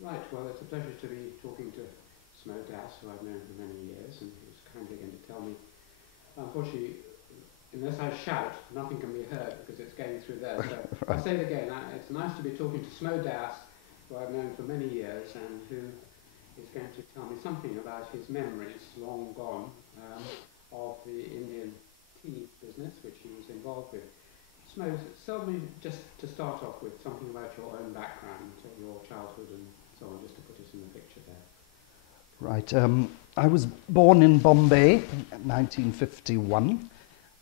Right, well, it's a pleasure to be talking to Smo Das, who I've known for many years, and who's kindly going to tell me. Unfortunately, unless I shout, nothing can be heard because it's going through there. So I'll Right. say it again. It's nice to be talking to Smo Das, who I've known for many years, and who is going to tell me something about his memories, long gone, of the Indian tea business, which he was involved with. Smo, tell me just to start off with something about your own background, your childhood and so on, just to put us in the picture there. Right. I was born in Bombay in 1951,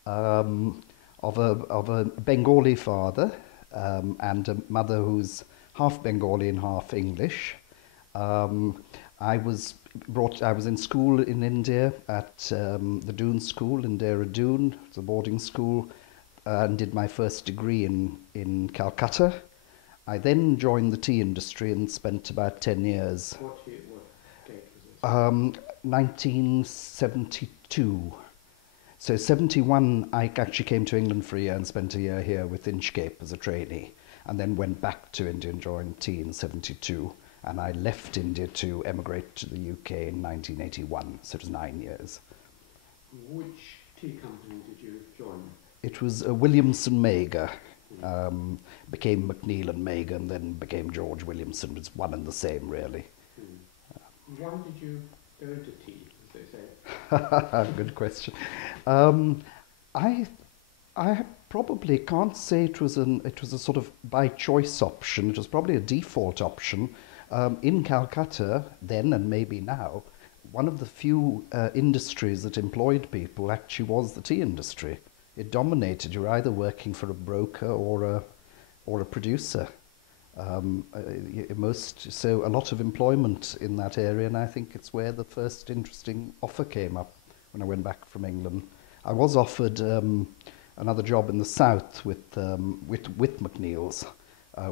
of a Bengali father, and a mother who's half Bengali and half English. Um, I was in school in India at the Doon School in Dehradun. It's a boarding school, and did my first degree in Calcutta. I then joined the tea industry and spent about 10 years. What date was this? 1972. So 71, I actually came to England for a year and spent a year here with Inchcape as a trainee, and then went back to India and joined tea in 72. And I left India to emigrate to the UK in 1981, so it was 9 years. Which tea company did you join? It was a Williamson Mager, Hmm. became McNeil and Mager, and then became George Williamson. It's one and the same, really. Why did you go into tea, as they say? Good question. Um, I I probably can't say it was a sort of by choice option. It was probably a default option. In Calcutta then and maybe now, one of the few industries that employed people actually was the tea industry. It dominated. You were either working for a broker or a producer. So a lot of employment in that area, and I think it's where the first interesting offer came up when I went back from England. I was offered another job in the south with McNeil's,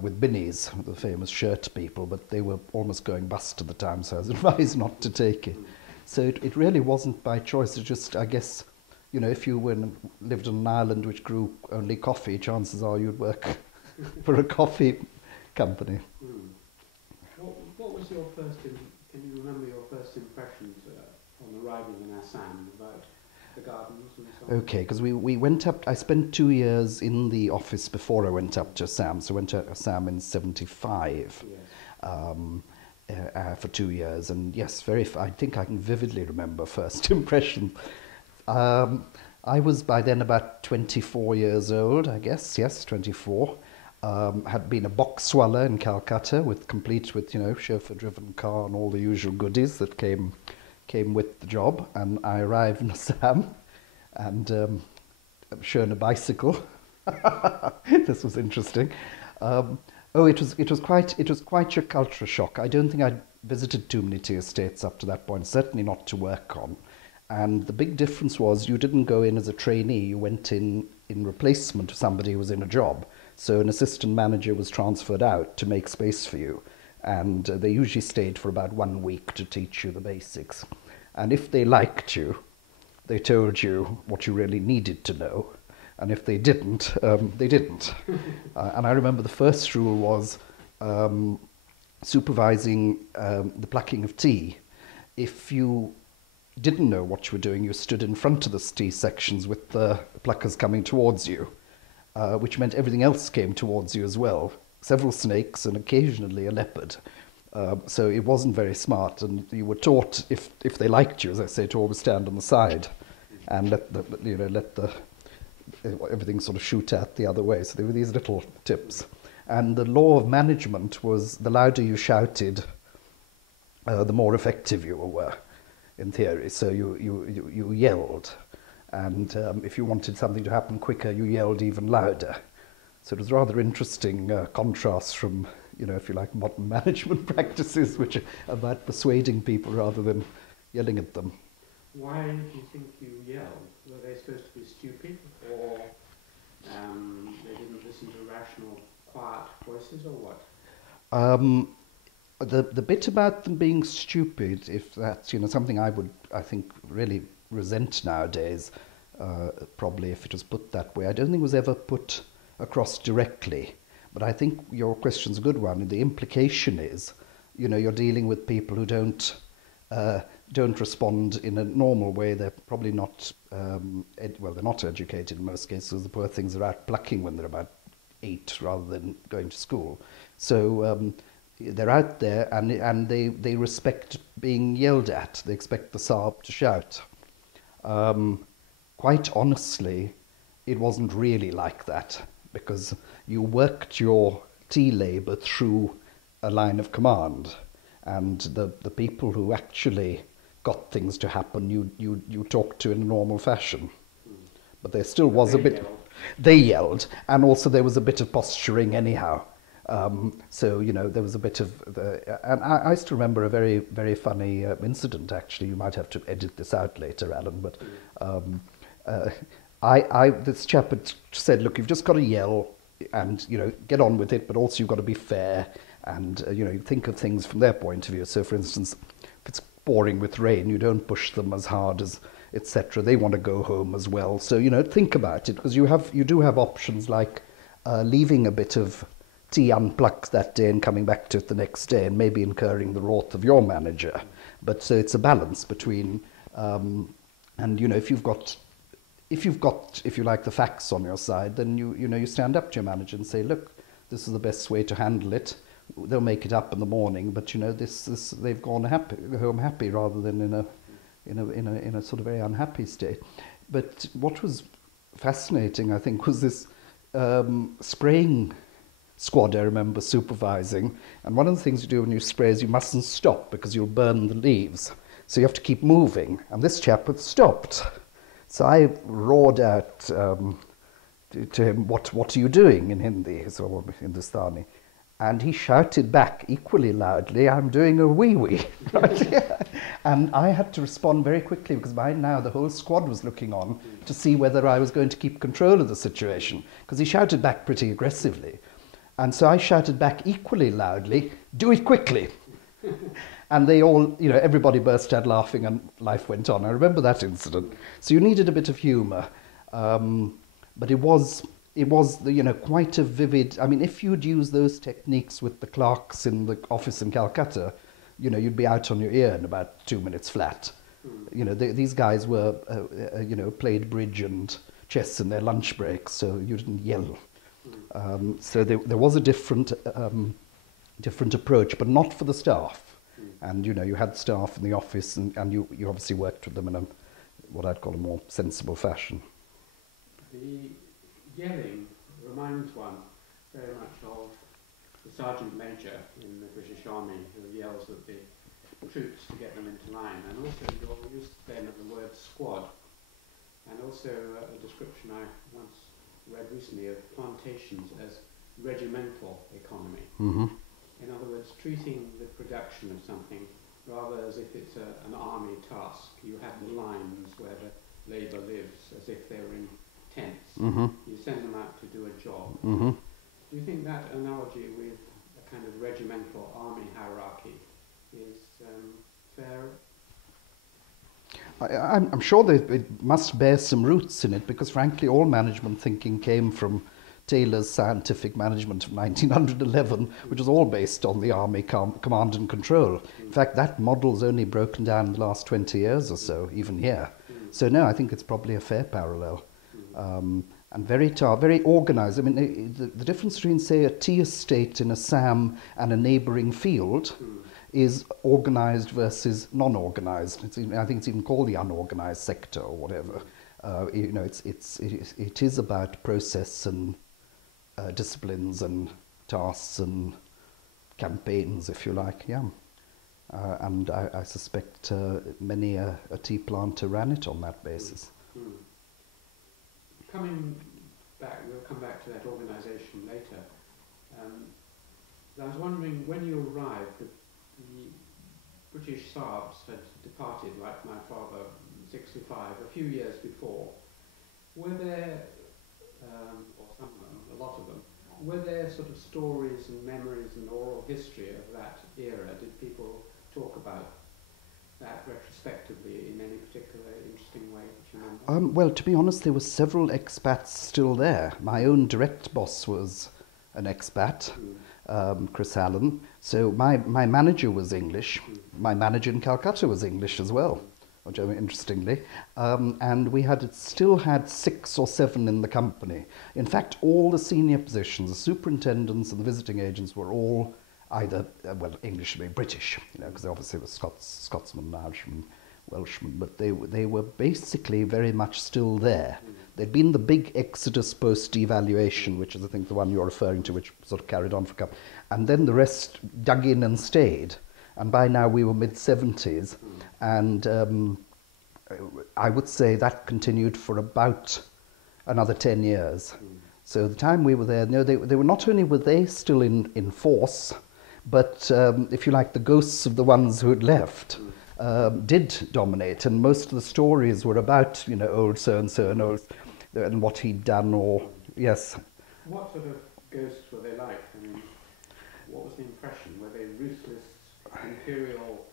with Binnie's, the famous shirt people, but they were almost going bust at the time, so I was advised not to take it. So it really wasn't by choice. It just, I guess, if you lived on an island which grew only coffee, chances are you'd work for a coffee company. Hmm. What was your can you remember your first impressions on arriving in Assam about the gardens and so on? Okay, because we went up, I spent 2 years in the office before I went up to Assam. So I went to Assam in 75 Yes. um, for 2 years. And yes, I think I can vividly remember first impression. Um, I was by then about 24 years old, I guess. Yes, 24. Had been a box swaller in Calcutta complete with, chauffeur-driven car and all the usual goodies that came with the job. And I arrived in Assam and shown a bicycle. This was interesting. It was quite a culture shock. I don't think I'd visited too many tea estates up to that point, certainly not to work on. And the big difference was you didn't go in as a trainee, you went in replacement of somebody who was in a job. So an assistant manager was transferred out to make space for you. And they usually stayed for about 1 week to teach you the basics. And if they liked you, they told you what you really needed to know. And if they didn't, they didn't. And I remember the first rule was supervising the plucking of tea. If you didn't know what you were doing, you stood in front of the tea sections with the pluckers coming towards you, which meant everything else came towards you as well. Several snakes and occasionally a leopard. So it wasn't very smart, and you were taught, if they liked you, as I say, to always stand on the side and let everything sort of shoot out the other way. So there were these little tips. And the law of management was the louder you shouted, the more effective you were, in theory. So you yelled, and if you wanted something to happen quicker, you yelled even louder. So it was rather interesting contrast from, if you like, modern management practices, which are about persuading people rather than yelling at them. Why do you think you yelled? Were they supposed to be stupid, or they didn't listen to rational, quiet voices, or what? Um, the bit about them being stupid, if that's something I think really resent nowadays, probably if it was put that way, I don't think it was ever put across directly. But I think your question's a good one. The implication is you know, you're dealing with people who don't respond in a normal way. They're probably not, well, they're not educated in most cases. The poor things are out plucking when they're about 8 rather than going to school. So they're out there, and they respect being yelled at. They expect the Saab to shout. Quite honestly, it wasn't really like that, because you worked your T-labour through a line of command, and the people who actually got things to happen, you talked to in a normal fashion. But there still was a bit... They yelled, and also there was a bit of posturing anyhow. So, you know, there was a bit of... and I still remember a very, very funny incident, actually. You might have to edit this out later, Alan, but this chap had said, look, you've just got to yell and, you know, get on with it, but also you've got to be fair and, you know, you think of things from their point of view. So, for instance, if it's pouring with rain, you don't push them as hard as, etc. They want to go home as well. So, you know, think about it, because you do have options like leaving a bit of tea unplucked that day and coming back to it the next day and maybe incurring the wrath of your manager. But so it's a balance between, and, you know, if you've got, if you like, the facts on your side, then you stand up to your manager and say, look, this is the best way to handle it. They'll make it up in the morning, but, you know, this they've gone home happy rather than in a sort of very unhappy state. But what was fascinating, I think, was this spraying squad I remember supervising. And one of the things you do when you spray is you mustn't stop, because you'll burn the leaves. So you have to keep moving. And this chap had stopped. So I roared out to him, what are you doing, in Hindi, or Hindustani? And he shouted back equally loudly, I'm doing a wee-wee. Right? And I had to respond very quickly, because by now the whole squad was looking on to see whether I was going to keep control of the situation, because he shouted back pretty aggressively. And so I shouted back equally loudly, do it quickly. And they all, you know, everybody burst out laughing and life went on. I remember that incident. So you needed a bit of humour. But it was, you know, quite a vivid... I mean, if you'd used those techniques with the clerks in the office in Calcutta, you know, you'd be out on your ear in about 2 minutes flat. You know, these guys were, you know, played bridge and chess in their lunch breaks, so you didn't yell. So there was a different approach, but not for the staff. And, you know, you had staff in the office, and you obviously worked with them in what I'd call a more sensible fashion. The yelling reminds one very much of the Sergeant Major in the British Army, who yells at the troops to get them into line, and also your use then of the word squad, and also a description I once read recently of plantations as regimental economy. Mm-hmm. In other words, treating the production of something rather as if it's an army task. You have the lines where the labour lives as if they were in tents. Mm-hmm. You send them out to do a job. Mm-hmm. Do you think that analogy with a kind of regimental army hierarchy is fair? I'm sure that it must bear some roots in it, because frankly all management thinking came from Taylor's scientific management of 1911, which was all based on the army command and control. In fact, that model's only broken down in the last 20 years or so, even here. So no, I think it's probably a fair parallel. And very organised. I mean, the difference between, say, a tea estate in Assam and a neighbouring field is organised versus non-organised. I think it's even called the unorganised sector or whatever. You know, it is about process and disciplines and tasks and campaigns, if you like. Yeah, and I suspect many a tea planter ran it on that basis. Coming back, we'll come back to that organisation later. I was wondering, when you arrived, the British Saabs had departed, like my father, in 65, a few years before. Were there, or some of them, a lot of them, were there sort of stories and memories and oral history of that era? Did people talk about that retrospectively in any particular interesting way that you remember? Well, to be honest, there were several expats still there. My own direct boss was an expat. Chris Allen. So my manager was English. My manager in Calcutta was English as well, which interestingly. And we still had 6 or 7 in the company. In fact, all the senior positions, the superintendents and the visiting agents were all either, well, English would be British, because obviously it was Scotsman, Irishman, Welshman, but they were basically very much still there. There'd been the big exodus post-devaluation, which is, I think, the one you're referring to, which sort of carried on for a couple. And then the rest dug in and stayed. And by now we were mid-70s. And I would say that continued for about another 10 years. So the time we were there, no, they were not only were they still in force, but if you like, the ghosts of the ones who had left did dominate, and most of the stories were about, old so-and-so and what he'd done, or, yes. What sort of ghosts were they like? I mean, what was the impression? Were they ruthless, imperial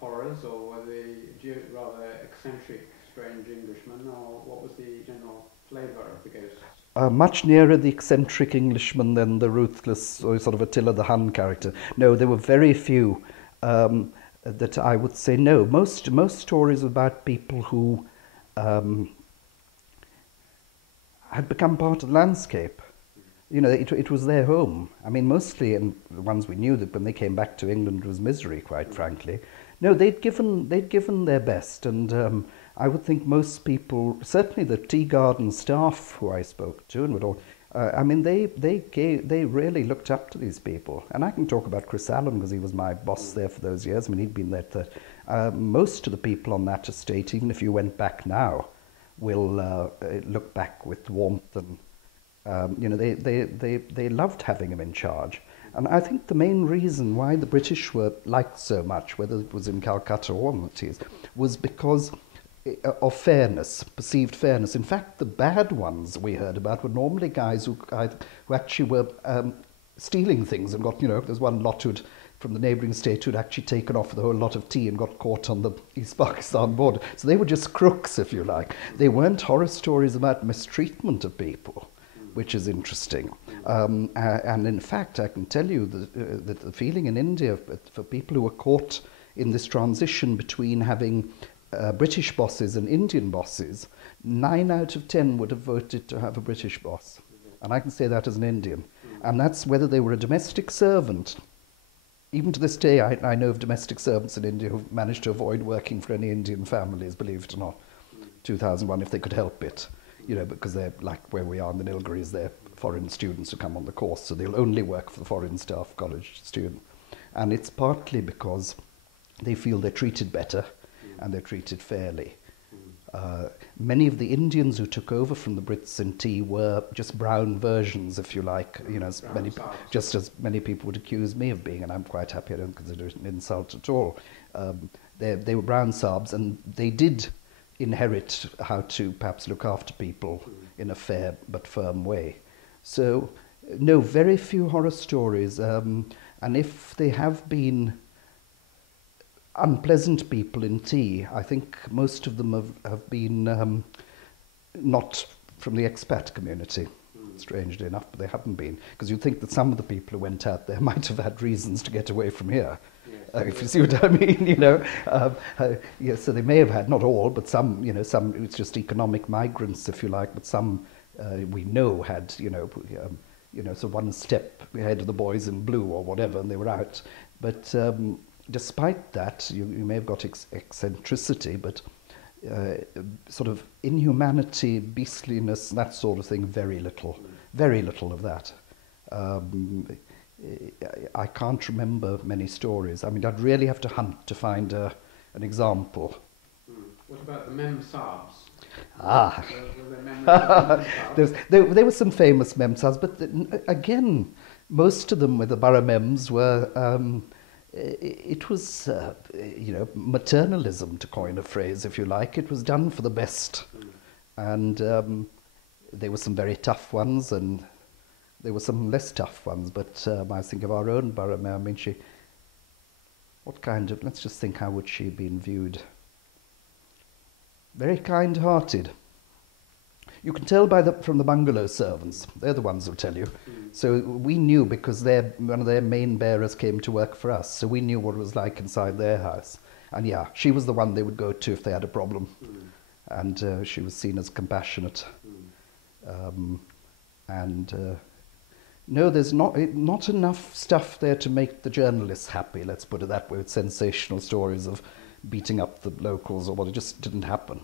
horrors, or were they rather eccentric, strange Englishmen, or what was the general flavour of the ghosts? Much nearer the eccentric Englishman than the ruthless, or sort of Attila the Hun character. No, there were very few that I would say no. Most stories about people who had become part of the landscape. It was their home. I mean, mostly, and the ones we knew that when they came back to England was misery, quite frankly. No, they'd given their best, and I would think most people, certainly the tea garden staff who I spoke to, and would all, I mean, they really looked up to these people. And I can talk about Chris Allen because he was my boss there for those years. I mean, he'd been there. Most of the people on that estate, even if you went back now, will look back with warmth, and they loved having him in charge. And I think the main reason why the British were liked so much, whether it was in Calcutta or on the teas, was because of fairness, perceived fairness. In fact, the bad ones we heard about were normally guys who actually were stealing things and got, there's one lot from the neighbouring state who'd actually taken off the whole lot of tea and got caught on the East Pakistan border. So they were just crooks, if you like. They weren't horror stories about mistreatment of people, which is interesting. And in fact, I can tell you that the feeling in India for people who were caught in this transition between having British bosses and Indian bosses, 9 out of 10 would have voted to have a British boss. And I can say that as an Indian. And that's whether they were a domestic servant. Even to this day, I know of domestic servants in India who've managed to avoid working for any Indian families, believe it or not, 2001, if they could help it. Because they're like where we are in the Nilgiris, they're foreign students who come on the course, so they'll only work for the foreign staff college student. And it's partly because they feel they're treated better and they're treated fairly. Many of the Indians who took over from the Brits in tea were just brown versions, if you like, just as many people would accuse me of being, and I'm quite happy, I don't consider it an insult at all. They were brown Sabs, and they did inherit how to perhaps look after people in a fair but firm way. So, no, very few horror stories, and if they have been unpleasant people in tea, I think most of them have been not from the expat community, strangely enough, but they haven't been. Because you'd think that some of the people who went out there might have had reasons to get away from here. Yes. If you see what I mean, yeah, so they may have had, not all, but some, some, it's just economic migrants, if you like, but some we know had, so one step ahead of the boys in blue or whatever, and they were out. But despite that, you may have got eccentricity, but sort of inhumanity, beastliness, that sort of thing, very little of that. I can't remember many stories. I mean, I'd really have to hunt to find an example. What about the Mem Sabs? Ah, there were some famous Mem Sabs, but again, most of them with the Borough Mems were, it was, maternalism, to coin a phrase, if you like. It was done for the best. And there were some very tough ones, and there were some less tough ones, but I think of our own Borough Mem. I mean, let's just think, how would she have been viewed? Very kind-hearted. You can tell from the bungalow servants. They're the ones who'll tell you. So we knew because one of their main bearers came to work for us. So we knew what it was like inside their house. And yeah, she was the one they would go to if they had a problem. And she was seen as compassionate. No, there's not enough stuff there to make the journalists happy, let's put it that way, with sensational stories of beating up the locals or what. It just didn't happen,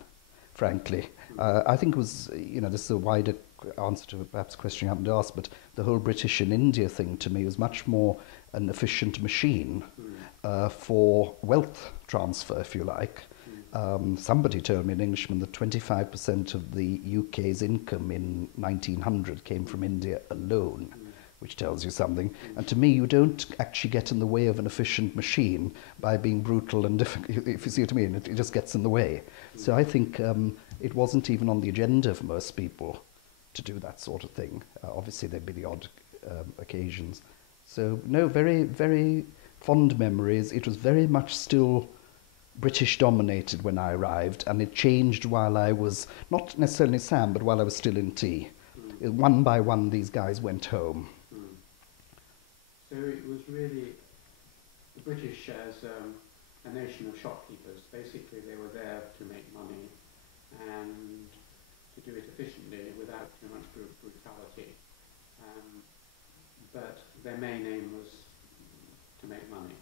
frankly. I think it was, this is a wider answer to perhaps a question you haven't asked, but the whole British in India thing to me was much more an efficient machine for wealth transfer, if you like. Somebody told me, an Englishman, that 25% of the UK's income in 1900 came from India alone, which tells you something. And to me, you don't actually get in the way of an efficient machine by being brutal and difficult, if you see what I mean. It just gets in the way. So I think it wasn't even on the agenda for most people to do that sort of thing. Obviously, there'd be the odd occasions. So, no, very, very fond memories. It was very much still British dominated when I arrived, and it changed while I was, not necessarily Sam, but while I was still in tea. One by one, these guys went home. So it was really the British as a nation of shopkeepers. Basically, they were there to make money and to do it efficiently without too much brutality. But their main aim was to make money.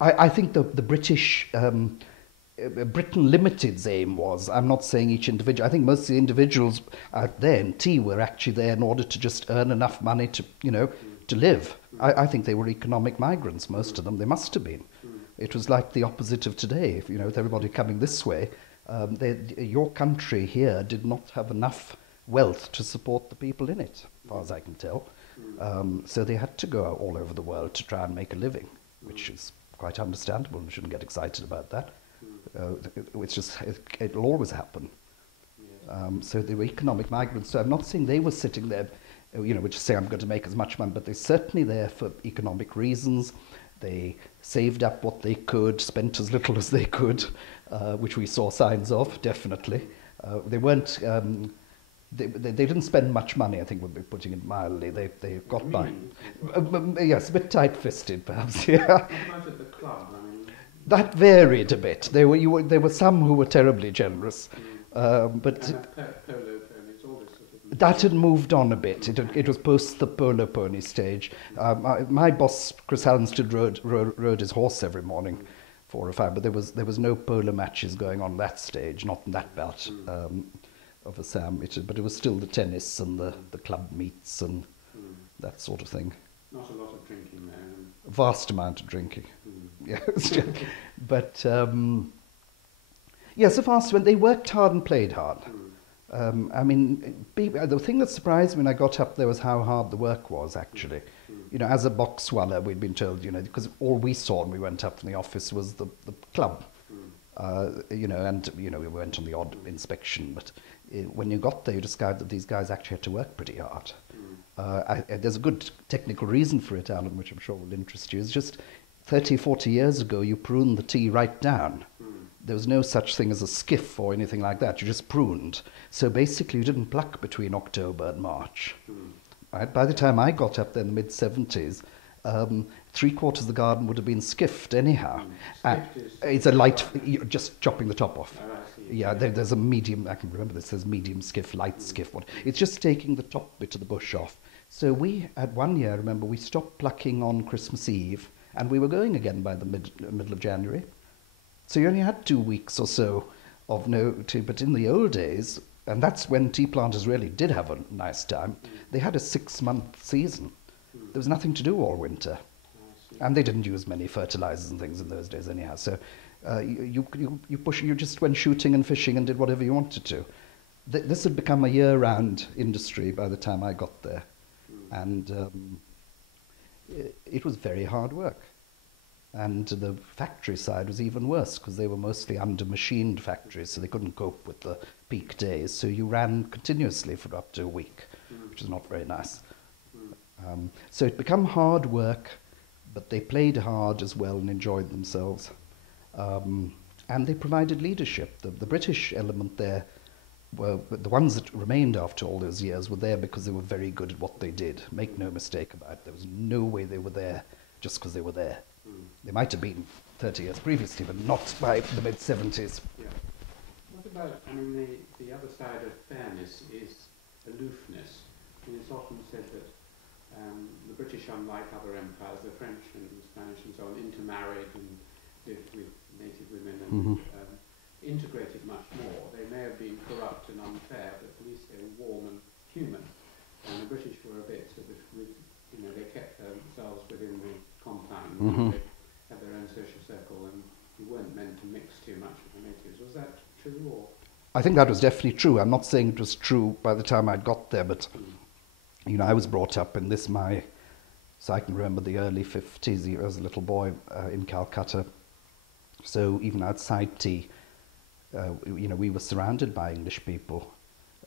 I think the British, Britain Limited's aim was, I'm not saying each individual, I think most of the individuals out there in tea were actually there in order to just earn enough money to, to live. I think they were economic migrants, most of them. They must have been. It was like the opposite of today, with everybody coming this way. Your country here did not have enough wealth to support the people in it, as far as I can tell. So they had to go all over the world to try and make a living, which is quite understandable. We shouldn't get excited about that. It'll always happen. So they were economic migrants. So I'm not saying they were sitting there, which is saying I'm going to make as much money, but they're certainly there for economic reasons. They saved up what they could, spent as little as they could, which we saw signs of, definitely. They weren't. They didn't spend much money, I think would be putting it mildly. They got by. Yes, a bit tight-fisted, perhaps. Yeah. What about at the club? That varied a bit. There were some who were terribly generous, but polo ponies, all this sort of. That had moved on a bit. It was post the polo pony stage. My boss, Chris Hallenstead, rode his horse every morning, 4 or 5. But there was no polo matches going on that stage, not in that bout. Of a Sam, but it was still the tennis and the club meets and that sort of thing. Not a lot of drinking there. A vast amount of drinking. Yes, but so far when they worked hard and played hard. The thing that surprised me when I got up there was how hard the work was actually. As a box swaller, we'd been told, because all we saw when we went up from the office was the club. We went on the odd inspection, but when you got there, you discovered that these guys actually had to work pretty hard. There's a good technical reason for it, Alan, which I'm sure will interest you. It's just 30, 40 years ago, you pruned the tea right down. There was no such thing as a skiff or anything like that. You just pruned. So basically, you didn't pluck between October and March. Right? By the time I got up there in the mid-70s, 3/4 of the garden would have been skiffed anyhow. It's a light, you're just chopping the top off. Yeah, there's a medium, I can remember this, there's medium skiff, light skiff. It's just taking the top bit of the bush off. So we, at 1 year, remember, we stopped plucking on Christmas Eve, and we were going again by the middle of January. So you only had 2 weeks or so of no tea. But in the old days, and that's when tea planters really did have a nice time, they had a 6-month season. There was nothing to do all winter. And they didn't use many fertilizers and things in those days anyhow. So you just went shooting and fishing and did whatever you wanted to. This had become a year-round industry by the time I got there. And it was very hard work. And the factory side was even worse because they were mostly under-machined factories, so they couldn't cope with the peak days. So you ran continuously for up to a week, which is not very nice. So it became hard work, but they played hard as well and enjoyed themselves. And they provided leadership. The British element there were the ones that remained after all those years were there because they were very good at what they did. Make no mistake about it. There was no way they were there just because they were there. They might have been 30 years previously, but not by the mid-70s. Yeah. What about, I mean, the other side of fairness is aloofness. I mean, it's often said that the British, unlike other empires, the French and the Spanish and so on, intermarried and lived with native women and integrated much more. They may have been corrupt and unfair, but at least they were warm and human. And the British were a bit sort of, they kept themselves within the compound. They had their own social circle, and you weren't meant to mix too much with the natives. Was that true, or? I think that was definitely true. I'm not saying it was true by the time I'd got there, but I was brought up in this. So I can remember the early 50s. I was a little boy in Calcutta. So even outside tea, we were surrounded by English people.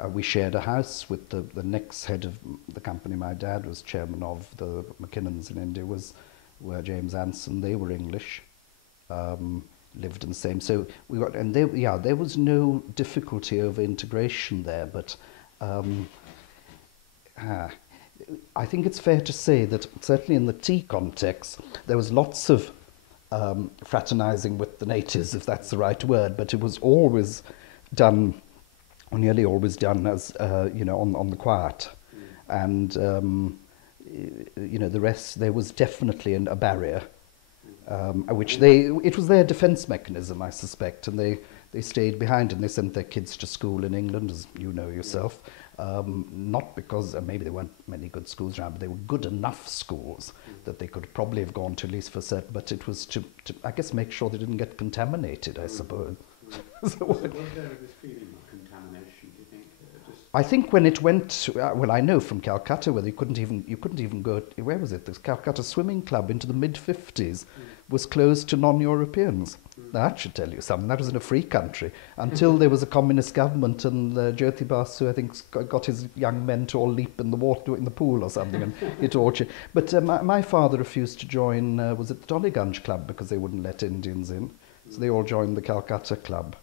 We shared a house with the next head of the company my dad was chairman of. The McKinnons in India were James Anson. They were English, lived in the same. So we got, and there was no difficulty over integration there. But I think it's fair to say that certainly in the tea context, there was lots of fraternizing with the natives, if that's the right word, but it was always done, or nearly always done, as on the quiet, and the rest. There was definitely a barrier, which it was their defence mechanism, I suspect, and they stayed behind and they sent their kids to school in England, as you know yourself. Not because maybe there weren't many good schools around, but they were good enough schools that they could probably have gone to, at least for certain. But it was to I guess, make sure they didn't get contaminated, I suppose. So was there this feeling of contamination, do you think? I think when it went to, I know from Calcutta where you couldn't even go, where was it? The Calcutta Swimming Club into the mid-50s was closed to non-Europeans. Now, that should tell you something. That was in a free country until there was a communist government, and Jyoti Basu, I think, got his young men to all leap in the water, in the pool or something, and it all changed. But my father refused to join, was it the Dollygunge Club, because they wouldn't let Indians in. So they all joined the Calcutta Club.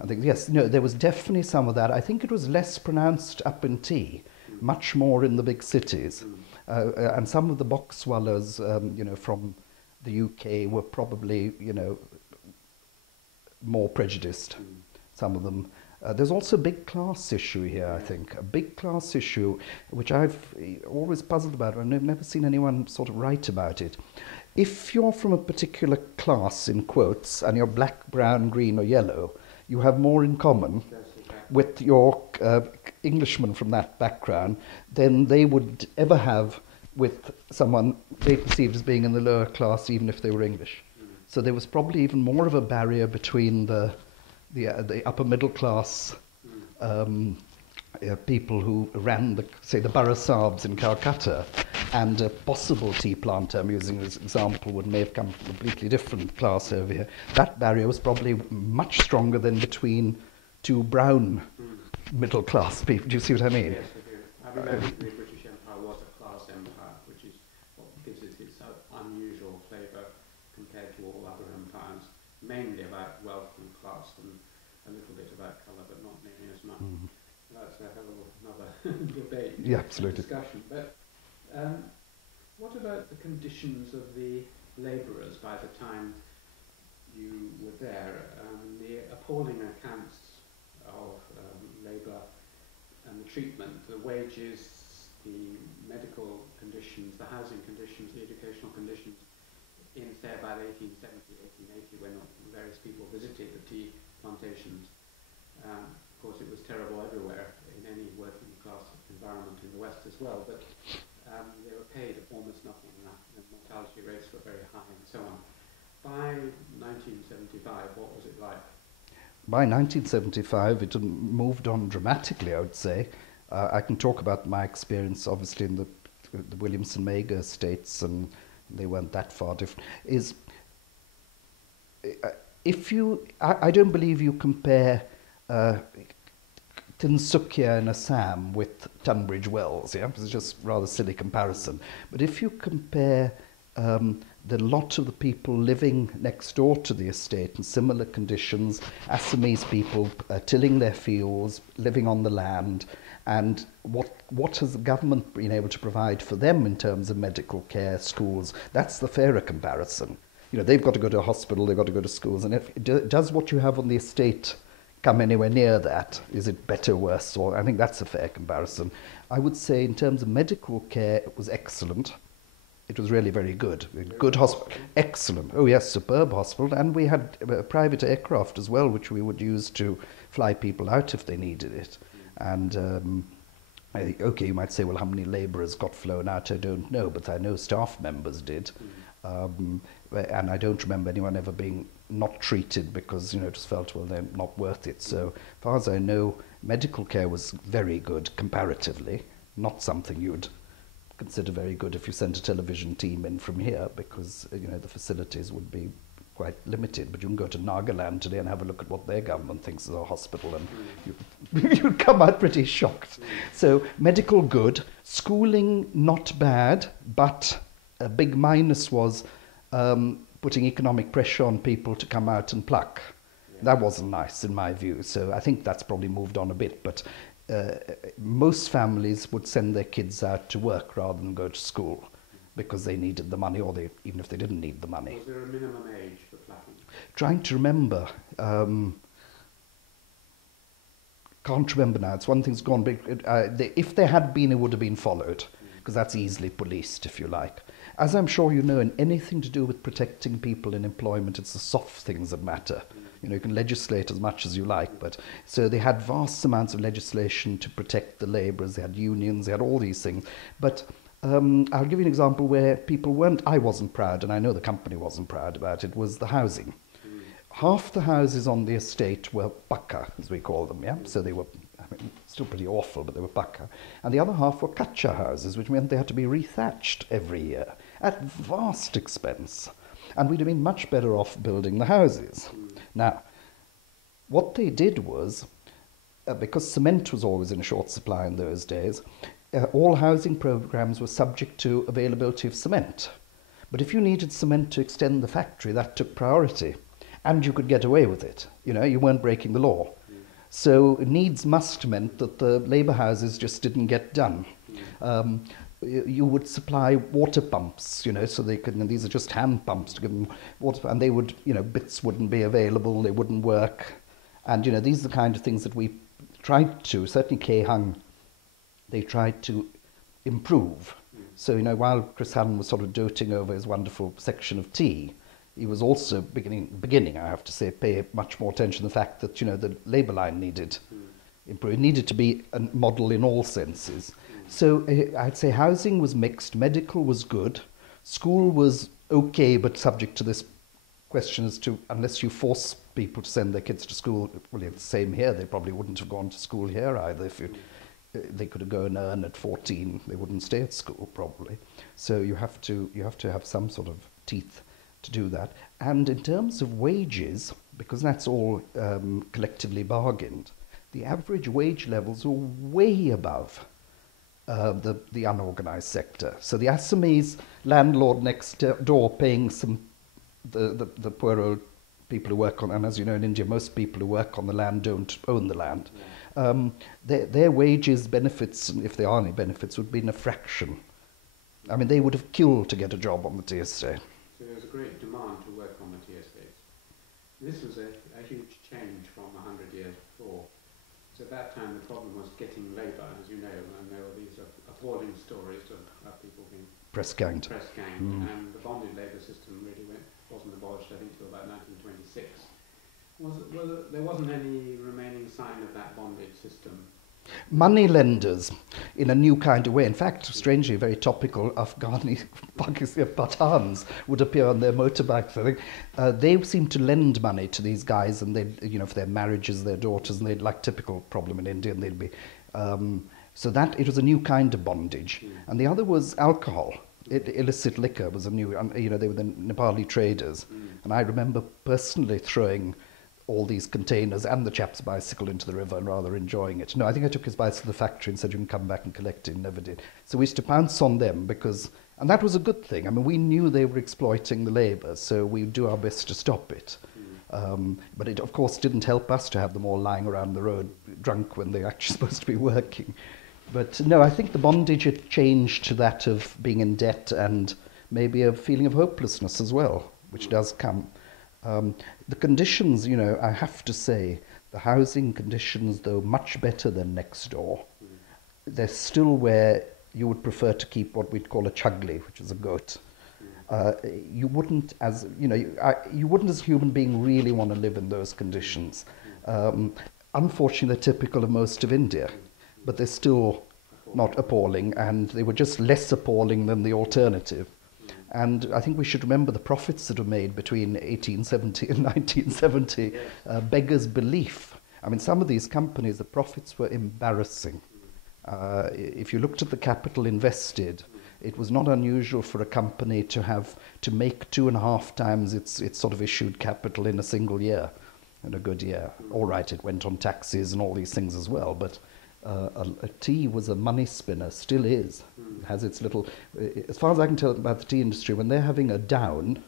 I think, yes, there was definitely some of that. I think it was less pronounced up in tea, much more in the big cities. And some of the box swallows, from the UK were probably, more prejudiced, some of them. There's also a big class issue here, I think. A big class issue, which I've always puzzled about. I've never seen anyone sort of write about it. If you're from a particular class, in quotes, and you're black, brown, green or yellow, you have more in common with your Englishmen from that background than they would ever have with someone they perceived as being in the lower class, even if they were English. So there was probably even more of a barrier between the upper middle class people who ran the Borough Saabs in Calcutta, and a possible tea planter, I'm using this example, may have come from a completely different class over here. That barrier was probably much stronger than between two brown middle class people. Do you see what I mean? Yes, I do. I think the British Empire was a class empire, which is what gives it its unusual flavour compared to all other empires, mainly about wealth and class and a little bit about colour, but not nearly as much. That's a hell of another debate, absolutely. Discussion. But what about the conditions of the labourers by the time you were there? The appalling accounts of labour and the treatment, the wages, the medical conditions, the housing conditions, the educational conditions in, say, about 1870, 1880, when various people visited the tea plantations. Of course, it was terrible everywhere in any working class environment in the West as well, but they were paid almost nothing, and the mortality rates were very high and so on. By 1975, what was it like? By 1975, it had moved on dramatically, I would say. I can talk about my experience, obviously, in the Williamson-Mager estates, and they weren't that far different. I don't believe you compare Tinsukia in Assam with Tunbridge Wells, yeah? It's just a rather silly comparison. But if you compare the lot of the people living next door to the estate in similar conditions, Assamese people tilling their fields, living on the land, and what has the government been able to provide for them in terms of medical care, schools? That's the fairer comparison. You know, they've got to go to a hospital, they've got to go to schools, and does what you have on the estate come anywhere near that? Is it better, worse? Or I think that's a fair comparison. I would say in terms of medical care, it was excellent. It was really very good. Good hospital. Excellent. Oh yes, superb hospital. And we had a private aircraft as well, which we would use to fly people out if they needed it. And okay, you might say, well, how many labourers got flown out? I don't know, but I know staff members did. And I don't remember anyone ever being not treated because, you know, just felt, well, they're not worth it. So as far as I know, medical care was very good comparatively, not something you'd consider very good if you sent a television team in from here because, you know, the facilities would be quite limited. But you can go to Nagaland today and have a look at what their government thinks is a hospital and you'd come out pretty shocked. So medical good, schooling not bad, but a big minus was putting economic pressure on people to come out and pluck. That wasn't nice in my view. So I think that's probably moved on a bit, but most families would send their kids out to work rather than go to school because they needed the money, or even if they didn't need the money. Was there a minimum age for plucking? Trying to remember. Can't remember now. It's one thing's gone. If there had been, it would have been followed because that's easily policed, if you like. As I'm sure you know, in anything to do with protecting people in employment, it's the soft things that matter. You know, you can legislate as much as you like, but so they had vast amounts of legislation to protect the labourers. They had unions, they had all these things. But I'll give you an example where people weren't, I wasn't proud, and I know the company wasn't proud about it, was the housing. Half the houses on the estate were bakka, as we call them, yeah? So they were, I mean, still pretty awful, but they were bakka. And the other half were kacha houses, which meant they had to be rethatched every year at vast expense. And we'd have been much better off building the houses. Now, what they did was, because cement was always in a short supply in those days, all housing programs were subject to availability of cement. But if you needed cement to extend the factory, that took priority. And you could get away with it. You know, you weren't breaking the law. So needs must meant that the labour houses just didn't get done. You would supply water pumps, you know, so they could, and these are just hand pumps to give them water, and they would, you know, bits wouldn't be available, they wouldn't work. And, you know, these are the kind of things that we tried to, certainly Kehang, they tried to improve. So, you know, while Chris Allen was sort of doting over his wonderful section of tea, he was also beginning, I have to say, pay much more attention to the fact that, you know, the labour line needed improve. It needed to be a model in all senses. So I'd say housing was mixed, medical was good, school was okay, but subject to this question as to, unless you force people to send their kids to school, well, it's the same here, they probably wouldn't have gone to school here either. If they could have gone and earn at 14, they wouldn't stay at school probably. So you have to have some sort of teeth to do that. And in terms of wages, because that's all collectively bargained, the average wage levels are way above the unorganised sector. So the Assamese landlord next door paying the poor old people who work on, and as you know in India, most people who work on the land don't own the land. Their wages, benefits, if there are any benefits, would be in a fraction. I mean, they would have killed to get a job on the tea estate. So there was a great demand to work on the tea estates. This was a huge change from 100 years before. So at that time the problem was getting labour, as you know, and there were these appalling stories of people being press-ganged. And the bonded labour system really wasn't abolished, I think, until about 1926. There wasn't any remaining sign of that bonded system. Money lenders, in a new kind of way. In fact, strangely, very topical, Afghani Pakistani Pathans would appear on their motorbikes. I think they seem to lend money to these guys, and they, you know, for their marriages, their daughters, and they'd like typical problem in India, and they'd be. So that it was a new kind of bondage, and the other was alcohol. Illicit liquor was a new. You know, they were the Nepali traders, and I remember personally throwing all these containers and the chap's bicycle into the river and rather enjoying it. No, I think I took his bicycle to the factory and said, you can come back and collect it, and never did. So we used to pounce on them because And that was a good thing. I mean, we knew they were exploiting the labour, so we would do our best to stop it. But it, of course, didn't help us to have them all lying around the road drunk when they're actually supposed to be working. But no, I think the bondage had changed to that of being in debt and maybe a feeling of hopelessness as well, which does come. The conditions, you know, I have to say, the housing conditions, though much better than next door, they're still where you would prefer to keep what we'd call a chugly, which is a goat. You wouldn't, as you know, you wouldn't as a human being really want to live in those conditions. Unfortunately, they're typical of most of India, but they're still not appalling, and they were just less appalling than the alternative. And I think we should remember the profits that were made between 1870 and 1970 beggars belief. I mean, some of these companies, the profits were embarrassing. If you looked at the capital invested, it was not unusual for a company to make 2.5 times its sort of issued capital in a single year, in a good year. All right, it went on taxes and all these things as well, but a tea was a money spinner, still is. It has its little, as far as I can tell about the tea industry, when they're having a down,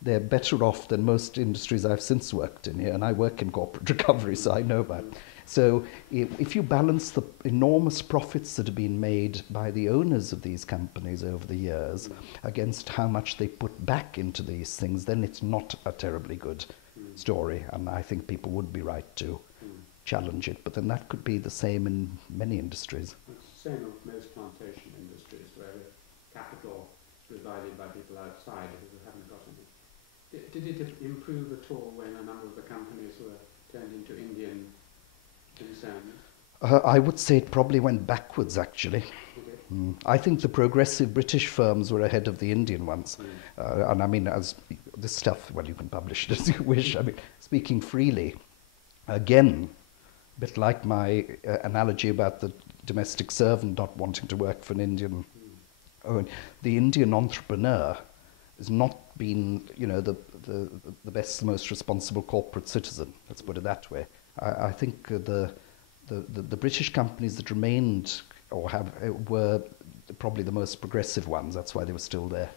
they're better off than most industries I've since worked in here, and I work in corporate recovery, so I know about it. So if you balance the enormous profits that have been made by the owners of these companies over the years against how much they put back into these things, then it's not a terribly good story, and I think people would be right to challenge it. But then that could be the same in many industries. It's the same of most plantation industries, where the capital is provided by people outside who haven't got any. Did it improve at all when a number of the companies were turned into Indian concerns? I would say it probably went backwards, actually. I think the progressive British firms were ahead of the Indian ones. And I mean, as this stuff, well, you can publish it as you wish. I mean, speaking freely, again, a bit like my analogy about the domestic servant not wanting to work for an Indian own, the Indian entrepreneur has not been, you know, the best, the most responsible corporate citizen. Let's put it that way. I think the British companies that remained or were probably the most progressive ones. That's why they were still there.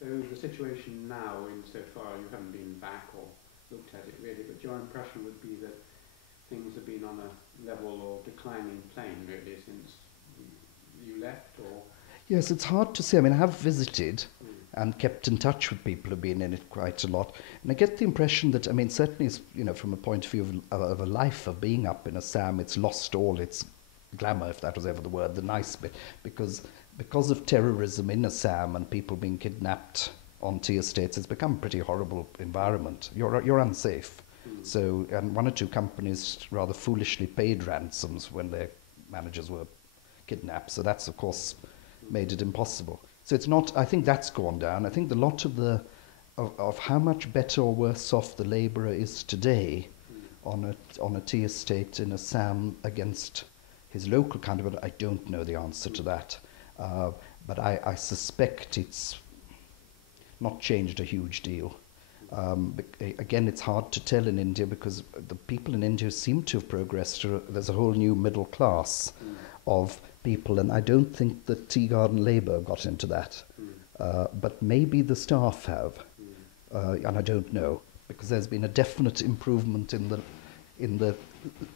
So the situation now, insofar you haven't been back or looked at it really, but your impression would be that things have been on a level or declining plane really since you left, or? Yes, it's hard to say. I mean, I have visited and kept in touch with people who've been in it quite a lot. And I get the impression that, I mean, certainly, you know, from a point of view of a life of being up in Assam, it's lost all its glamour, if that was ever the word, the nice bit, because of terrorism in Assam and people being kidnapped on tea estates, it's become a pretty horrible environment. You're unsafe. So, and one or two companies rather foolishly paid ransoms when their managers were kidnapped. So that's, of course, made it impossible. So it's not, I think that's gone down. I think the lot of how much better or worse off the labourer is today on a tea estate in Assam against his local counterpart, I don't know the answer to that. But I suspect it's not changed a huge deal. Again, it's hard to tell in India because the people in India seem to have progressed. There's a whole new middle class of people, and I don't think the tea garden labour got into that. But maybe the staff have, and I don't know, because there's been a definite improvement in the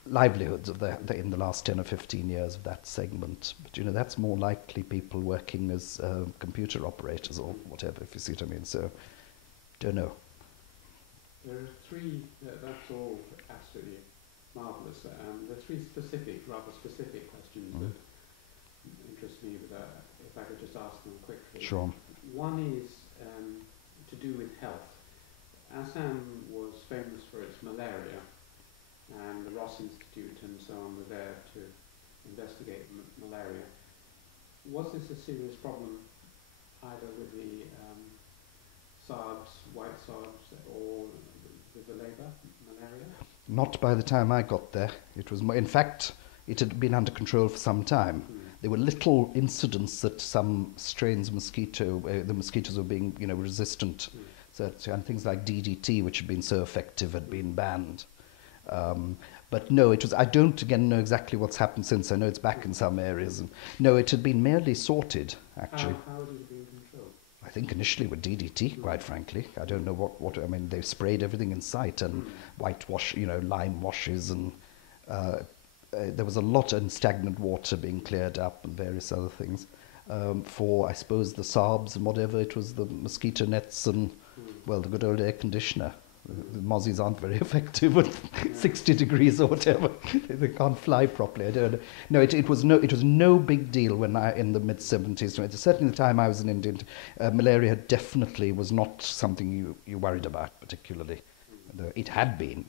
livelihoods of in the last 10 or 15 years of that segment. But, you know, that's more likely people working as computer operators or whatever, if you see what I mean. So, don't know. There are three, that's all absolutely marvellous. There are three rather specific questions that interest me, but if I could just ask them quickly. Sure. One is to do with health. Assam was famous for its malaria, and the Ross Institute and so on were there to investigate malaria. Was this a serious problem either with the SARBs, white SARBs, or with the labour, malaria? Not by the time I got there. It was, in fact, it had been under control for some time. There were little incidents that some strains the mosquitoes were being, you know, resistant. So, and things like DDT, which had been so effective, had been banned. But no, it was. I don't again know exactly what's happened since. I know it's back in some areas. And no, it had been merely sorted. actually. How was it being controlled? I think initially with DDT, quite frankly. I don't know what I mean, they sprayed everything in sight and whitewash, lime washes, and there was a lot in stagnant water being cleared up and various other things. For, I suppose, the Saabs and whatever, it was the mosquito nets and, well, the good old air conditioner. The mozzies aren't very effective with 60 degrees or whatever. They can't fly properly. I don't know. No, it was no big deal when in the mid-70s. Certainly the time I was in India, malaria definitely was not something you worried about particularly. It had been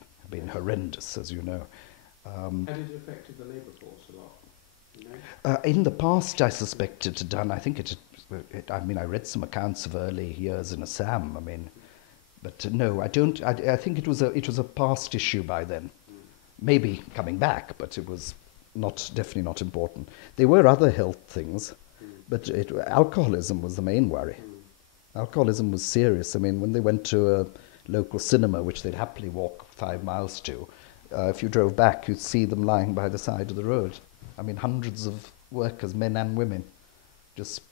horrendous, as you know. Had it affected the labour force a lot? You know? In the past, I suspect it had done. I think I mean, I read some accounts of early years in Assam. I mean, but no, I don't. I think it was a past issue by then. Maybe coming back, but it was definitely not important. There were other health things, but alcoholism was the main worry. Alcoholism was serious. I mean, when they went to a local cinema, which they'd happily walk 5 miles to, if you drove back, you'd see them lying by the side of the road. I mean, hundreds of workers, men and women, just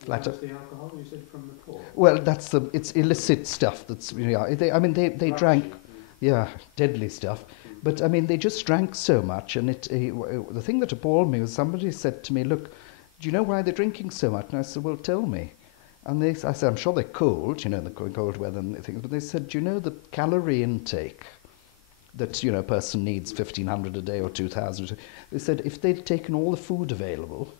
flat up. The alcohol you said from the port? Well, it's illicit stuff. They drank, deadly stuff. But I mean, they just drank so much, and the thing that appalled me was somebody said to me, "Look, do you know why they're drinking so much?" And I said, "Well, tell me." And I said, "I'm sure they're cold, the cold weather and things." But they said, "Do you know the calorie intake that a person needs 1,500 a day or 2,000?" They said if they'd taken all the food available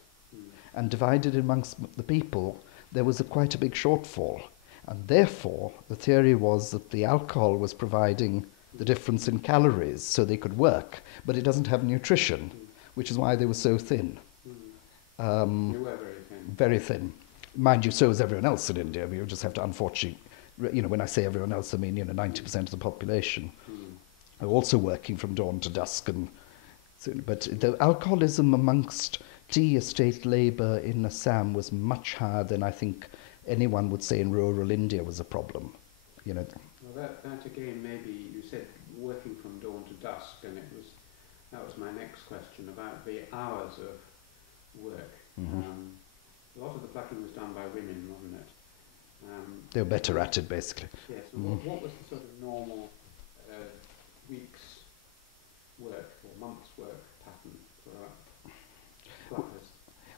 and divided amongst the people, there was quite a big shortfall. And therefore, the theory was that the alcohol was providing the difference in calories so they could work, but it doesn't have nutrition, which is why they were so thin. They were very thin. Very thin. Mind you, so is everyone else in India. You just have to, unfortunately, when I say everyone else, I mean 90% of the population are also working from dawn to dusk. But the alcoholism amongst tea estate labour in Assam was much higher than I think anyone would say in rural India was a problem. Well, that again, maybe you said working from dawn to dusk, and that was my next question about the hours of work. A lot of the plucking was done by women, wasn't it? They were better at it, basically. Yes. And what was the sort of normal week's work or month's work pattern for pluckers?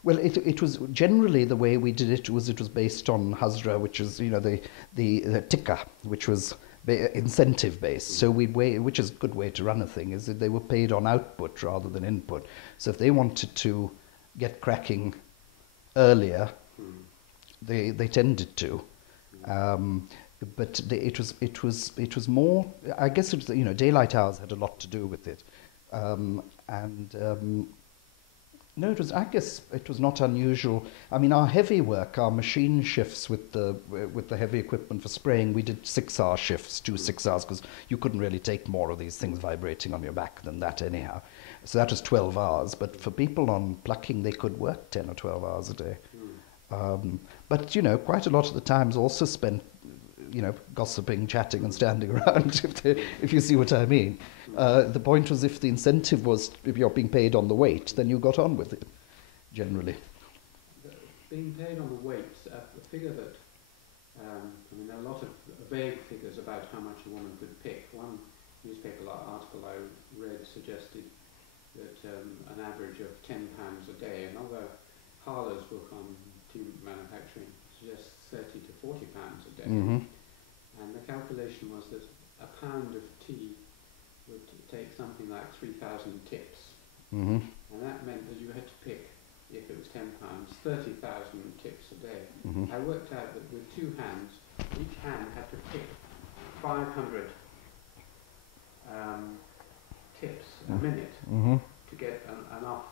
Well, it was generally the way we did it was based on Hazra, which is the tikka, which was incentive based. So which is a good way to run a thing, is that they were paid on output rather than input. So if they wanted to get cracking earlier, they tended to. But it was more. I guess it was daylight hours had a lot to do with it, no, it was. I guess it was not unusual. I mean, our heavy work, our machine shifts with the heavy equipment for spraying, we did 6-hour shifts, 2 6 hours, because you couldn't really take more of these things vibrating on your back than that anyhow. So that was 12 hours. But for people on plucking, they could work 10 or 12 hours a day. But quite a lot of the times also spent gossiping, chatting, and standing around, if you see what I mean. The point was, if the incentive was, if you're being paid on the weight, then you got on with it, generally. Being paid on the weight, the figure that, there are a lot of vague figures about how much a woman could pick. One newspaper article I read suggested that an average of £10 a day, and although Harlow's book on tea manufacturing suggests £30 to £40 a day, and the calculation was that a pound of tea would take something like 3,000 tips. And that meant that you had to pick, if it was £10, 30,000 tips a day. I worked out that with 2 hands, each hand had to pick 500 tips a minute to get enough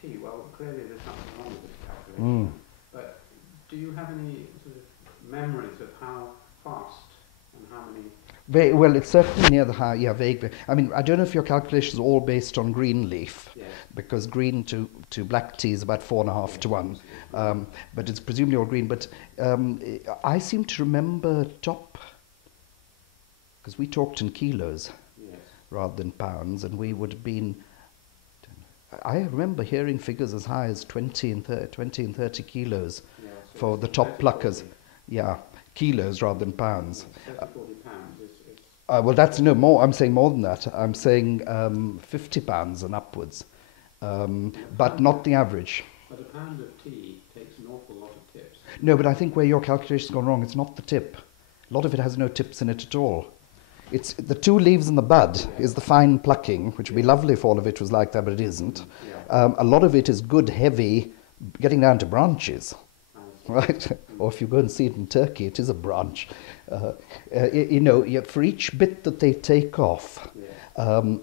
tea. Well, clearly there's something wrong with this calculation. But do you have any sort of memories of how fast and how many? Well, it's certainly near the high, vaguely. I mean, I don't know if your calculations are all based on green leaf, because green to black tea is about 4.5 to 1, but it's presumably all green. But I seem to remember because we talked in kilos rather than pounds, and we would have been, I remember hearing figures as high as 20 and 30 kilos for the top pluckers. Yeah, kilos rather than pounds. 30, 40 pounds is Well, that's no more. I'm saying more than that. I'm saying £50 and upwards, but not the average. But a pound of tea takes an awful lot of tips. No, but I think where your calculation's gone wrong, it's not the tip. A lot of it has no tips in it at all. It's the 2 leaves in the bud is the fine plucking, which would be lovely if all of it was like that, but it isn't. A lot of it is good, heavy, getting down to branches, right? Or if you go and see it in Turkey, it is a branch. For each bit that they take off,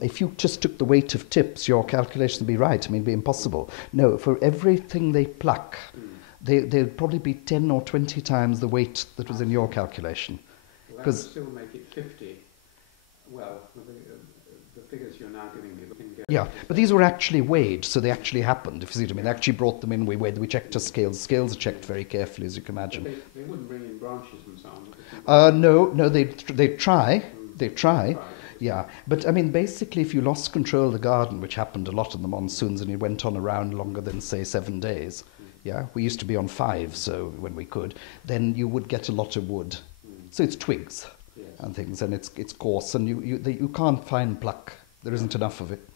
if you just took the weight of tips, your calculation would be right. I mean, it'd be impossible. No, for everything they pluck, they'd probably be 10 or 20 times the weight that was in your calculation. Well, that would still make it 50. Well, the figures you're now giving me, we can get... Yeah, but these were actually weighed, so they actually happened, if you see what I mean. They actually brought them in, we weighed, we checked the scales. Scales are checked very carefully, as you can imagine. But they wouldn't bring in branches and so on? No, they'd try. They'd try. Yeah, but I mean, basically, if you lost control of the garden, which happened a lot in the monsoons, and it went on around longer than, say, 7 days, we used to be on 5, so when we could, then you would get a lot of wood. So it's twigs and things, and it's coarse, and you can't find pluck. There isn't enough of it.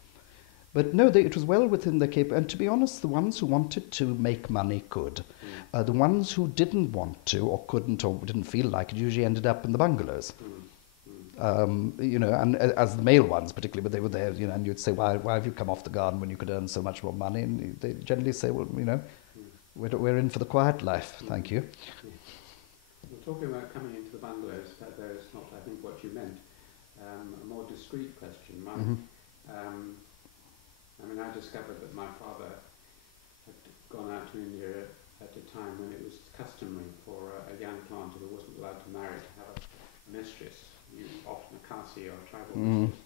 But no, it was well within their capability. And to be honest, the ones who wanted to make money could. The ones who didn't want to, or couldn't, or didn't feel like it, usually ended up in the bungalows. And as the male ones particularly, but they were there, and you'd say, why have you come off the garden when you could earn so much more money? And they generally say, well, we're in for the quiet life, thank you. We're talking about coming into the bungalows. That is not, I think, what you meant. A more discreet question. I discovered that my father had gone out to India at a time when it was customary for a young planter who wasn't allowed to marry to have a mistress, often a Kasi or a tribal mistress,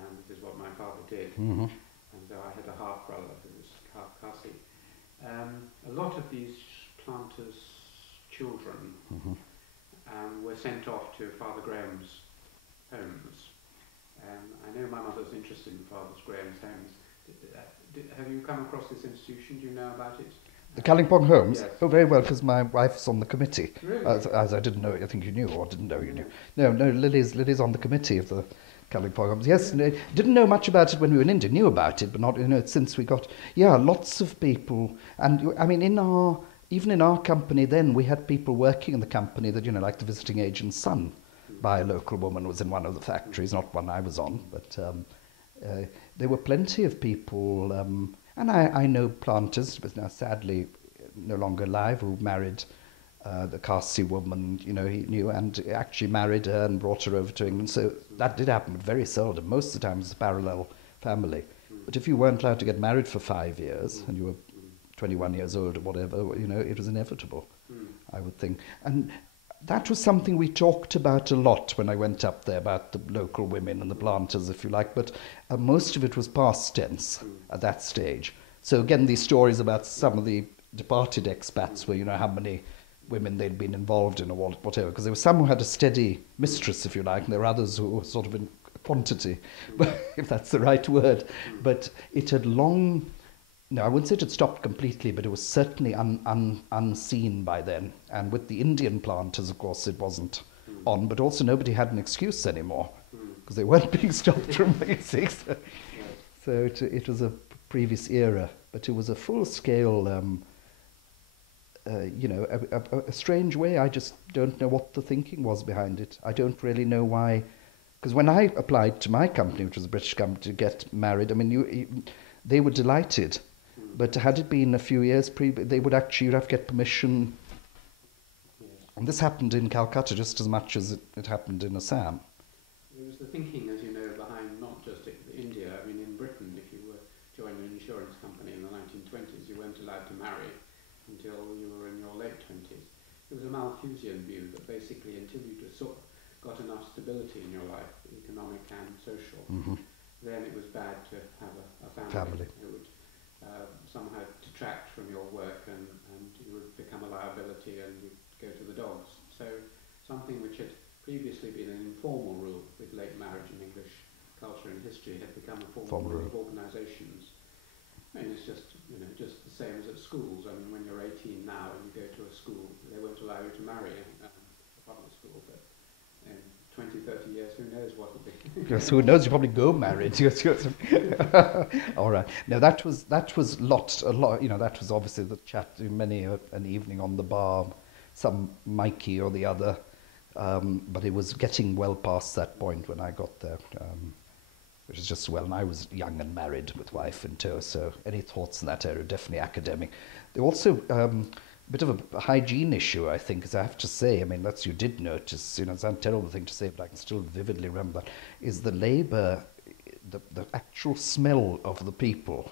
and this is what my father did. And so I had a half-brother who was half Kasi. A lot of these planters' children were sent off to Father Graham's homes. I know my mother's interested in Father Graham's homes. Have you come across this institution? Do you know about it? The Kalimpong Homes? Yes. Oh, very well, because my wife's on the committee. Really? As I didn't know, I think you knew, or didn't know you knew. No, Lily's on the committee of the Kalimpong Homes. Yes, no, didn't know much about it when we were in India. Knew about it, but not since we got. Yeah, lots of people, and I mean, even in our company then, we had people working in the company that like the visiting agent's son, by a local woman, was in one of the factories, not one I was on, but there were plenty of people. And I know planters, but now sadly no longer alive, who married the Kasi woman, he knew, and actually married her and brought her over to England. So that did happen, but very seldom. Most of the time it was a parallel family. But if you weren't allowed to get married for 5 years, and you were 21 years old or whatever, it was inevitable, I would think. And that was something we talked about a lot when I went up there, about the local women and the planters, if you like, but most of it was past tense at that stage. So again, these stories about some of the departed expats were, how many women they'd been involved in or whatever, because there were some who had a steady mistress, if you like, and there were others who were sort of in quantity, if that's the right word. But it had long... No, I wouldn't say it had stopped completely, but it was certainly unseen by then. And with the Indian planters, of course, it wasn't on, but also nobody had an excuse anymore, because they weren't being stopped from basic. So it was a previous era, but it was a full-scale, a strange way. I just don't know what the thinking was behind it. I don't really know why, because when I applied to my company, which was a British company, to get married, I mean, they were delighted. But had it been a few years they would actually, you'd have to get permission. And this happened in Calcutta just as much as it happened in Assam. There was the thinking, as you know, behind not just India. I mean, in Britain, if you were joining an insurance company in the 1920s, you weren't allowed to marry until you were in your late 20s. It was a Malthusian view that basically until you just got enough stability in your life, economic and social, then it was bad to have a family. It would somehow detract from your work, and you would become a liability and you'd go to the dogs. So something which had previously been an informal rule with late marriage in English culture and history had become a formal rule of organisations. I mean, it's just you know, just the same as at schools. I mean, when you're 18 now and you go to a school, they won't allow you to marry a public school, but in 20, 30 years, who knows what will be. Yes, who knows? You probably go married. Yes, yes. All right. Now that was a lot. You know, that was obviously the chat in many an evening on the bar, some Mikey or the other. But it was getting well past that point when I got there, which is just well. And I was young and married with wife in tow. So any thoughts in that area? Definitely academic. There also. Bit of a hygiene issue, I think, as I have to say. I mean, that's you did notice, you know, it's a terrible thing to say, but I can still vividly remember that, is the labour, the actual smell of the people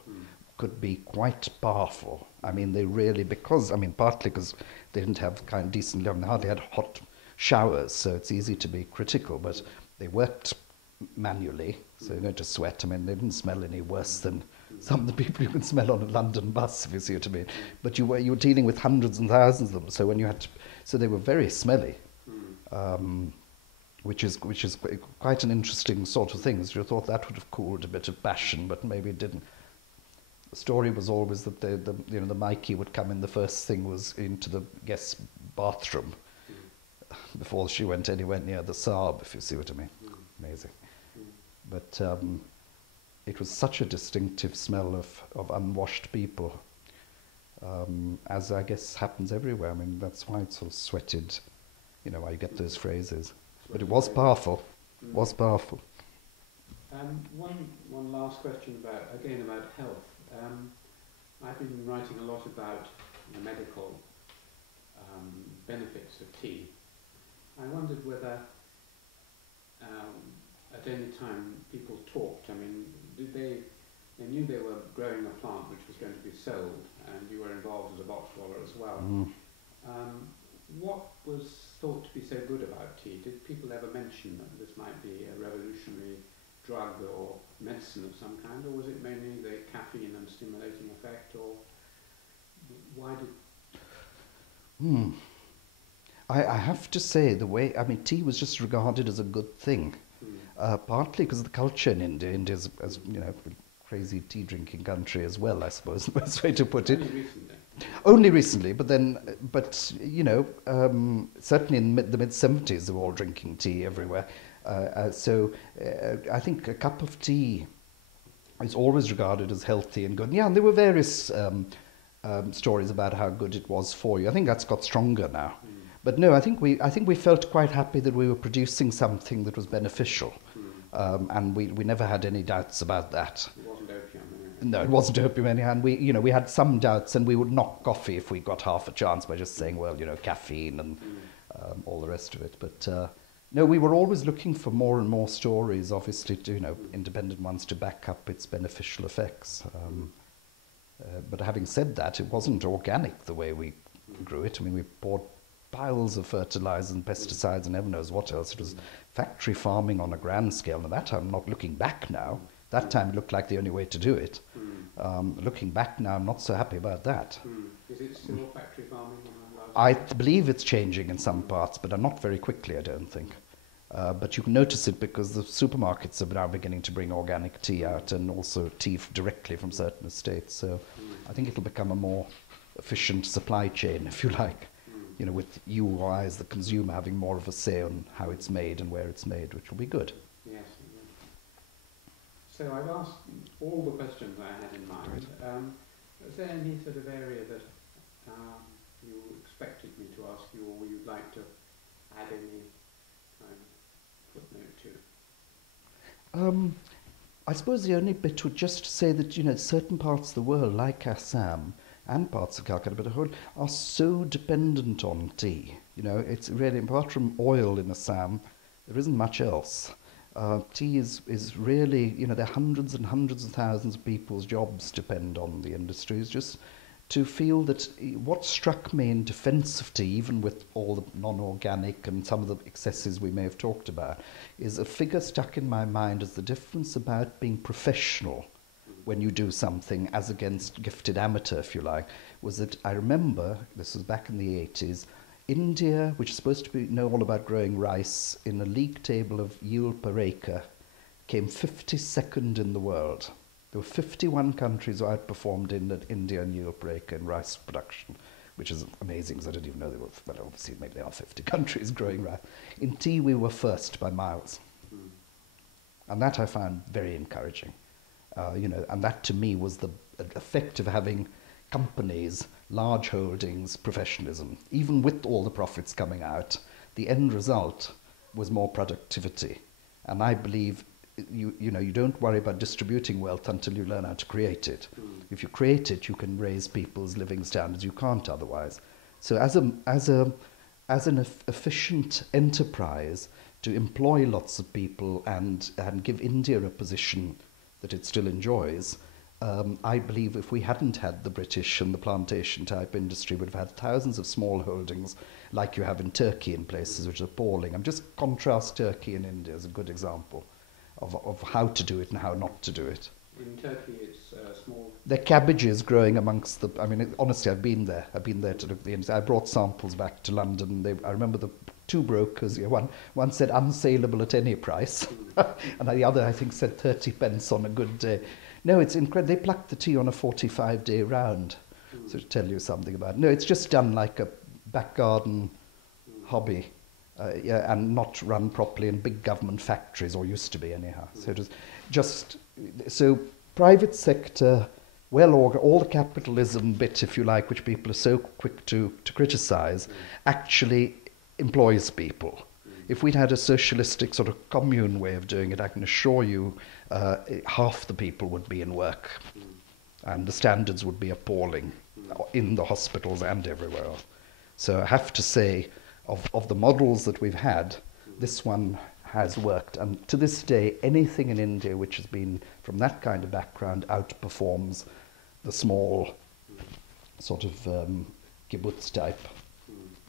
could be quite powerful. I mean, they really, because, I mean, partly because they didn't have kind of decent, they hardly had hot showers, so it's easy to be critical, but they worked manually, so you're going to sweat. I mean, they didn't smell any worse than some of the people you can smell on a London bus, if you see what I mean. But you were dealing with hundreds and thousands of them, so when you had to, so they were very smelly, which is quite an interesting sort of thing. So you thought that would have cooled a bit of passion, but maybe it didn't. The story was always that the Mikey would come in. The first thing was into the guest bathroom before she went anywhere near the Saab, if you see what I mean. Amazing, but. It was such a distinctive smell of unwashed people, as I guess happens everywhere. I mean, that's why it's sort of sweated, you know, why you get those phrases. But it was powerful, was powerful. One last question about health. I've been writing a lot about the medical benefits of tea. I wondered whether at any time people talked, I mean, they knew they were growing a plant which was going to be sold, and you were involved as a box roller as well. What was thought to be so good about tea? Did people ever mention that this might be a revolutionary drug or medicine of some kind, or was it mainly the caffeine and stimulating effect, or why did... I have to say, tea was just regarded as a good thing. Partly because of the culture in India. India's, as you know, a crazy tea drinking country as well, I suppose, the best way to put it. Only recently, but you know, certainly in the mid-70s they were all drinking tea everywhere. So I think a cup of tea is always regarded as healthy and good. Yeah, and there were various stories about how good it was for you. I think that's got stronger now. But no, I think we felt quite happy that we were producing something that was beneficial, and we never had any doubts about that. It wasn't opium. No, it wasn't opium anyhow. And we had some doubts, and we would knock coffee if we got half a chance by just saying, well, you know, caffeine and all the rest of it. But no, we were always looking for more and more stories, obviously, to, you know, independent ones to back up its beneficial effects. But having said that, it wasn't organic the way we grew it. I mean, we bought piles of fertilizer and pesticides and heaven knows what else. It was factory farming on a grand scale. And that I'm not looking back now. That time it looked like the only way to do it. Looking back now, I'm not so happy about that. Is it still factory farming? I believe it's changing in some parts, but not very quickly, I don't think. But you can notice it because the supermarkets are now beginning to bring organic tea out, and also tea directly from certain estates. So I think it'll become a more efficient supply chain, if you like. You know, with you or I as the consumer having more of a say on how it's made and where it's made, which will be good. Yes. So I've asked all the questions I had in mind. Is there any sort of area that you expected me to ask you, or you'd like to add any footnote to? I suppose the only bit would just say that, you know, certain parts of the world, like Assam and parts of Calcutta, but a whole, are so dependent on tea. You know, it's really, apart from oil in Assam, there isn't much else. Tea is really, you know, there are hundreds and hundreds of thousands of people's jobs depend on the industry. It's just to feel that what struck me in defence of tea, even with all the non-organic and some of the excesses we may have talked about, is a figure stuck in my mind as the difference about being professional when you do something as against gifted amateur, if you like, was that I remember, this was back in the 80s, India, which is supposed to know all about growing rice, in a league table of yield per acre, came 52nd in the world. There were 51 countries who outperformed India and Europe in rice production, which is amazing because I didn't even know there were, well, obviously maybe there are 50 countries growing rice. In tea, we were first by miles. And that I found very encouraging. And that to me was the effect of having companies, large holdings, professionalism. Even with all the profits coming out, the end result was more productivity. And I believe you don't worry about distributing wealth until you learn how to create it. If you create it, you can raise people's living standards. You can't otherwise. So as an efficient enterprise to employ lots of people and give India a position that it still enjoys, I believe if we hadn't had the British and the plantation type industry, we'd have had thousands of small holdings like you have in Turkey in places which are appalling. I'm just contrast Turkey and India as a good example of how to do it and how not to do it. In Turkey, it's small. There are cabbages growing amongst the. I mean, honestly, I've been there. I've been there to look at the industry. I brought samples back to London. I remember the two brokers. One said unsaleable at any price, and the other, I think, said 30 pence on a good day. No, it's incredible. They pluck the tea on a 45-day round. So to tell you something about it. No, it's just done like a back garden hobby. And not run properly in big government factories, or used to be anyhow. So it was just, so private sector, all the capitalism bit, if you like, which people are so quick to criticise, actually employs people. If we'd had a socialistic sort of commune way of doing it, I can assure you half the people would be in work, and the standards would be appalling in the hospitals and everywhere else. So I have to say, of the models that we've had, this one has worked. And to this day, anything in India which has been from that kind of background outperforms the small sort of kibbutz type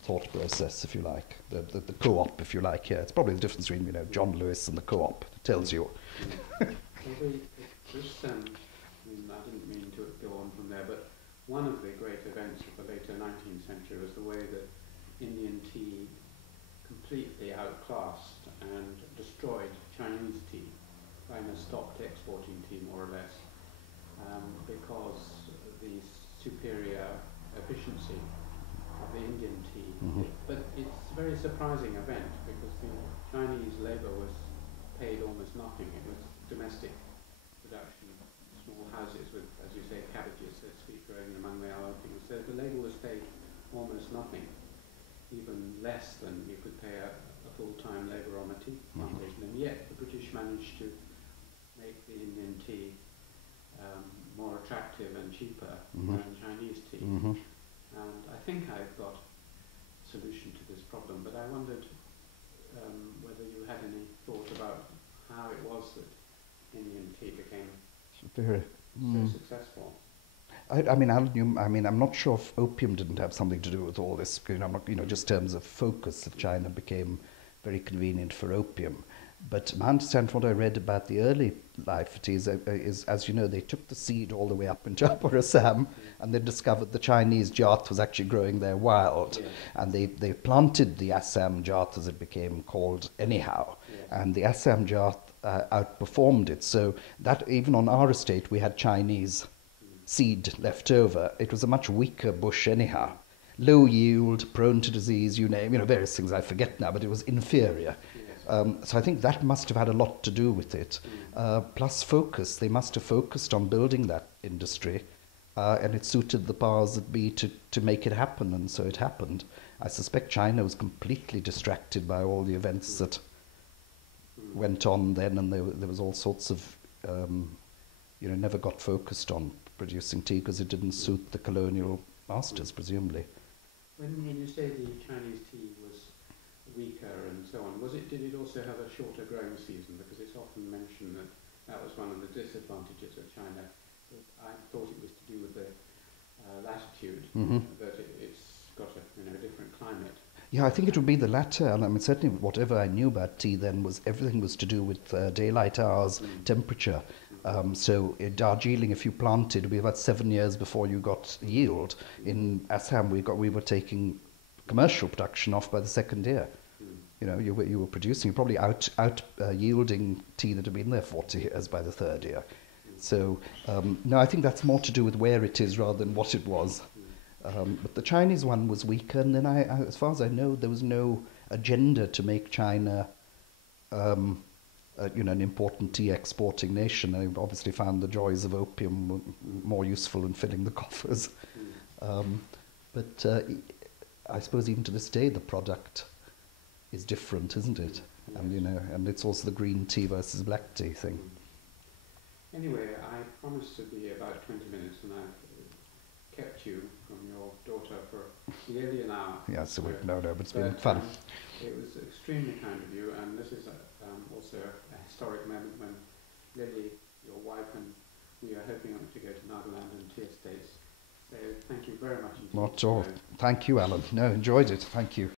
thought process, if you like, the co-op, if you like. Here, it's probably the difference between John Lewis and the co-op. It tells you. I didn't mean to go on from there, but one of the great events of the later 19th century was the way that Indian tea completely outclassed and destroyed Chinese tea. China stopped exporting tea more or less because the superior efficiency of the Indian tea. But it's a very surprising event because the Chinese labour was paid almost nothing. It was domestic production, small houses with, as you say, cabbages, so to speak, growing among their other things. So the labour was paid almost nothing, even less than you could pay a full-time labourer on a tea plantation, and yet the British managed to make the Indian tea more attractive and cheaper than Chinese tea. And I think I've got a solution to this problem, but I wondered whether you had any thought about how it was that Indian tea became so successful. I'm not sure if opium didn't have something to do with all this. Just in terms of focus, that China became very convenient for opium. But my understanding from what I read about the early life of tea is, as you know, they took the seed all the way up into Upper Assam, and they discovered the Chinese jat was actually growing there wild. Yes. And they planted the Assam jat, as it became called, anyhow. Yes. And the Assam jat outperformed it. So that even on our estate, we had Chinese seed left over. It was a much weaker bush anyhow. Low yield, prone to disease, you name, various things I forget now, but it was inferior. So I think that must have had a lot to do with it. Plus focus. They must have focused on building that industry, and it suited the powers that be to make it happen, and so it happened. I suspect China was completely distracted by all the events that went on then, and there was all sorts of, never got focused on producing tea because it didn't suit the colonial masters, presumably. When you say the Chinese tea was weaker and so on, did it also have a shorter growing season? Because it's often mentioned that was one of the disadvantages of China. I thought it was to do with the latitude, that it's got a different climate. Yeah, I think it would be the latter. And certainly whatever I knew about tea then everything was to do with daylight hours, temperature. So in Darjeeling, if you planted, it would be about 7 years before you got yield. In Assam, we were taking commercial production off by the second year. You were producing, probably out yielding tea that had been there 40 years by the third year. So, no, I think that's more to do with where it is rather than what it was. But the Chinese one was weaker, and then as far as I know, there was no agenda to make China, an important tea exporting nation. They obviously found the joys of opium were more useful in filling the coffers. But I suppose even to this day, the product is different, isn't it? Yes. And it's also the green tea versus black tea thing. Anyway, I promised to be about 20 minutes, and I've kept you from your daughter for nearly an hour. Yeah, so no, but it's been fun. It was extremely kind of you, and this is also a historic moment when Lily, your wife, and we are hoping to go to Nagaland and tea estates. So thank you very much indeed. Not at all. Thank you, Alan. No, enjoyed it. Thank you.